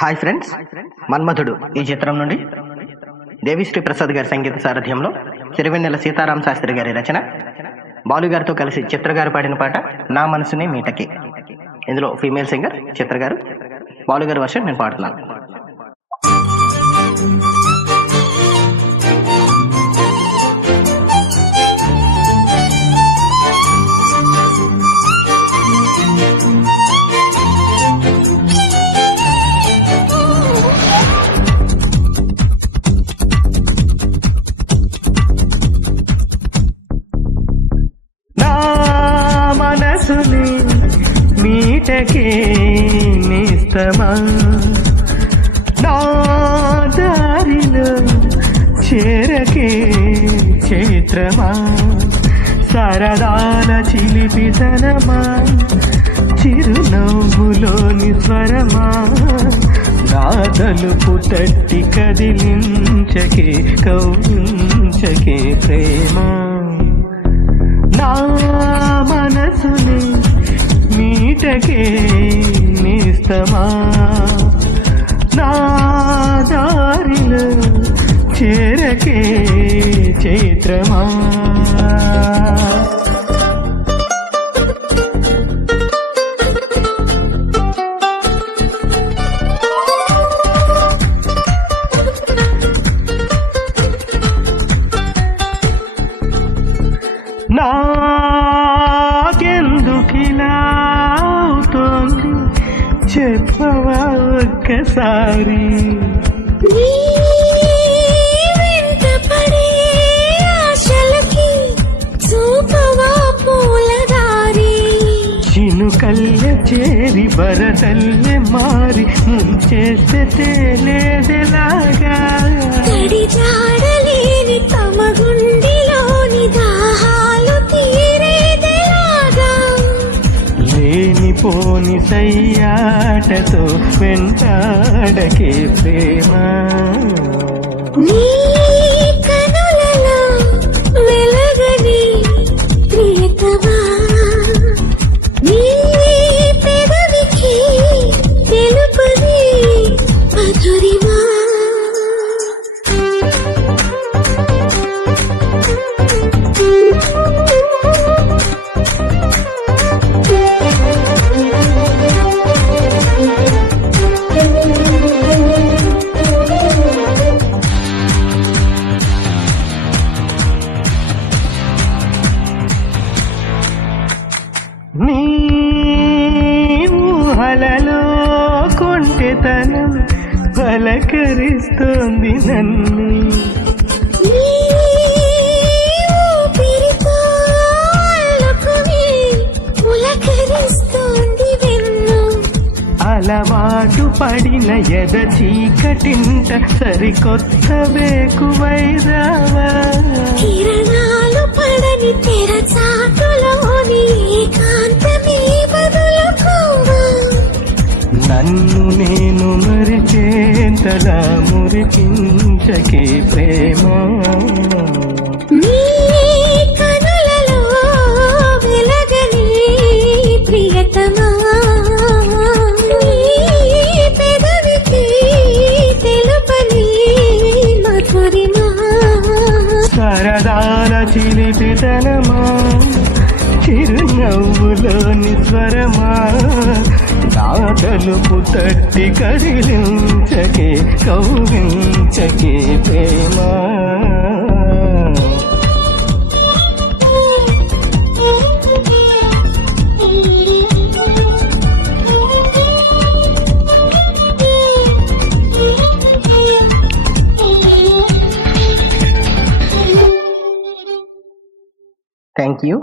Hi friends, మన్మధుడు ఈ చిత్రం నుండి దేవిశ్రీ ప్రసాద్ గారి సంగీత సారథ్యంలో సిరివెన్నెల సీతారామ శాస్త్రి గారి రచన, బాలు గారితో కలిసి చిత్ర గారు పాడిన పాట నా మనసునే మీటకి. ఇందులో ఫీమేల్ సింగర్ చిత్ర గారు, బాలు గారి వర్షన్ నేను పాడుతున్నాను. మనసుని మీటకే నేస్తమా, నా దారిలో చేరకే చైత్రమా, సరదాల చిలిపితనమా, చిరునవ్వులోని స్వరమా, నా తలుపు తట్టి కదిలించకే కౌగించకే ప్రేమ. నా మనసుని మీటకే నేస్తమా, నా దారిలో చేరకే చైత్రమా. నాకెందుకిలా అవుతోంది చెప్పవా ఒక్కసారి, చినుకల్లె చేరి బరదల్లె మారి ముంచేస్తే తేలేదెలాగా, తమ గుండెలోని దాహాలు తీరేదెలాగా, లేనిపోని సయ్యాటతో వెంటాడకే ప్రేమ. నీ కనులలో వెలగని ప్రియతమా, నీ పెదవికి తెలుపని మధురిమా. నీ ఊహలలో కొంటెతనం పలకరిస్తోంది నన్ను, నీ ఊపిరితో అల్లుకుని పులకరిస్తోంది వెన్ను, అలవాటు పడిన ఎద చీకటింట సరికొత్త వేకువైరావా, కిరణాలు పడని తెరచాటులోని ఏకాంతమే బదులుకోవా, నన్ను నేను మరిచేంతలా మురిపించకే ప్రేమ. నీ కనులలో వెలగని ప్రియతమా, నీ పెదవికి తెలుపని మధురిమా, సరదాల చిలిపితనమా, చిరునవ్వులోని స్వరమా, నా తలుపు తట్టి కదిలించకే కౌగించకే ప్రేమ. Thank you.